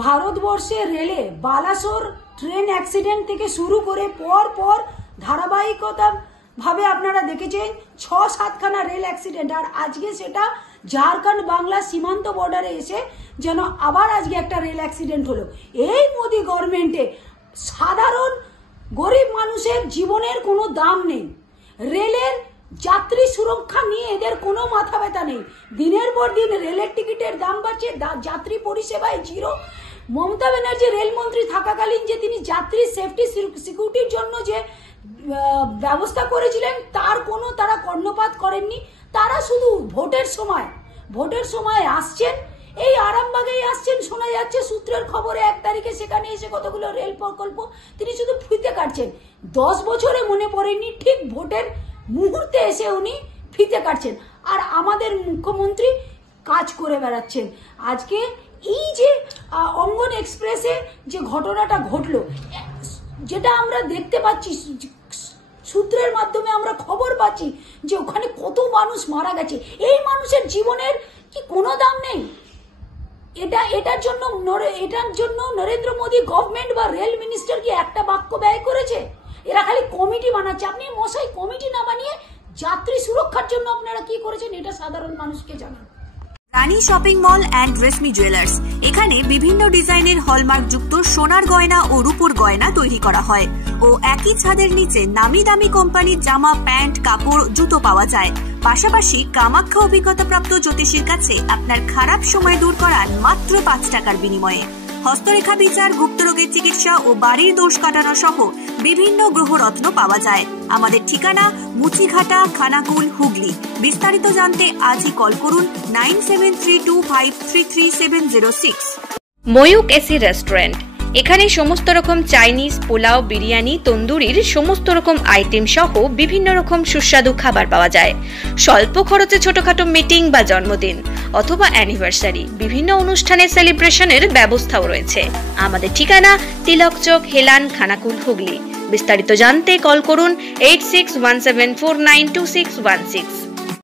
ভারতবর্ষে রেলে Balasore train accident থেকে শুরু করে পর পর ধারাবাহিকতা ভাবে আপনারা দেখেছেন ৬-৭খানা রেল অ্যাক্সিডেন্ট। আর আজকে সেটা ঝাড়খণ্ড বাংলা সীমান্ত বর্ডারে এসে যেন আবার আজকে একটা রেল অ্যাক্সিডেন্ট হলো। এই মোদি গভর্নমেন্টে সাধারণ গরিব মানুষের জীবনের কোনো দাম নেই, রেলের যাত্রী সুরক্ষা নিয়ে এদের কোনো মাথা ব্যথা নেই। দিনের পর দিন রেলের টিকিটের দাম বাড়ছে, যাত্রী পরিষেবায় জিরো। মমতা ব্যানার্জি রেলমন্ত্রী থাকাকালীন যে তিনি যাত্রী সেফটি সিকিউরিটির জন্য যে ব্যবস্থা করেছিলেন তার কোনো তারা কর্ণপাত করেননি। তারা শুধু ভোটের সময় আসছেন, এই আরামবাগেই আসছেন, শোনা যাচ্ছে সূত্রের খবরে 1 তারিখে সেখানে এসে কতগুলো রেল প্রকল্প তিনি শুধু ফিতে কাটছেন। 10 বছরে মনে পড়েনি, ঠিক ভোটের মুহূর্তে এসে উনি ফিতে কাটছেন। আর আমাদের মুখ্যমন্ত্রী কাজ করে বেড়াচ্ছেন। আজকে এই যে অঙ্গন এক্সপ্রেসে যে ঘটনাটা ঘটলো, যেটা আমরা দেখতে পাচ্ছি, সূত্রের মাধ্যমে আমরা খবর পাচ্ছি যে ওখানে কত মানুষ মারা গেছে। এই মানুষের জীবনের কি কোনো দাম নেই? এটার জন্য নরেন্দ্র মোদী গভর্নমেন্ট বা রেল মিনিস্টার কি একটা বাক্য ব্যয় করেছে? এরা খালি কমিটি বানাচ্ছে। আপনি মশাই কমিটি না বানিয়ে যাত্রী সুরক্ষার জন্য আপনারা কি করেছেন এটা সাধারণ মানুষকে জানান। Rani shopping mall and Reshmi jewellers, এখানে বিভিন্ন ডিজাইনের হলমার্ক যুক্ত সোনার গয়না ও রূপোর গয়না তৈরি করা হয় ও একই ছাদের নিচে নামি দামি কোম্পানির জামা, প্যান্ট, কাপড়, জুতো পাওয়া যায়। পাশাপাশি কামাখ্যা অভিজ্ঞতাপ্রাপ্ত জ্যোতিষীর কাছে আপনার খারাপ সময় দূর করান মাত্র 5 টাকার বিনিময়ে। হস্তরেখা বিচার, গুপ্তরোগের চিকিৎসা ও বাড়ির দোষ কাটানো সহ বিভিন্ন গ্রহরত্ন পাওয়া যায়। আমাদের ঠিকানা মুচিঘাটা, খানাকুল, হুগলি। বিস্তারিত জানতে আজই কল করুন 9732533706। ময়ূক এসি রেস্টুরেন্ট, এখানে সমস্ত রকম চাইনিজ, পোলাও, বিরিয়ানি, তন্দুরির সমস্ত রকম আইটেম সহ বিভিন্ন রকম সুস্বাদু খাবার পাওয়া যায়। স্বল্প খরচে ছোটখাটো মিটিং বা জন্মদিন অথবা অ্যানিভার্সারি, বিভিন্ন অনুষ্ঠানের সেলিব্রেশনের ব্যবস্থাও রয়েছে। আমাদের ঠিকানা তিলক চক, হেলান, খানাকুল, হুগলি। বিস্তারিত জানতে কল করুন 8617492616।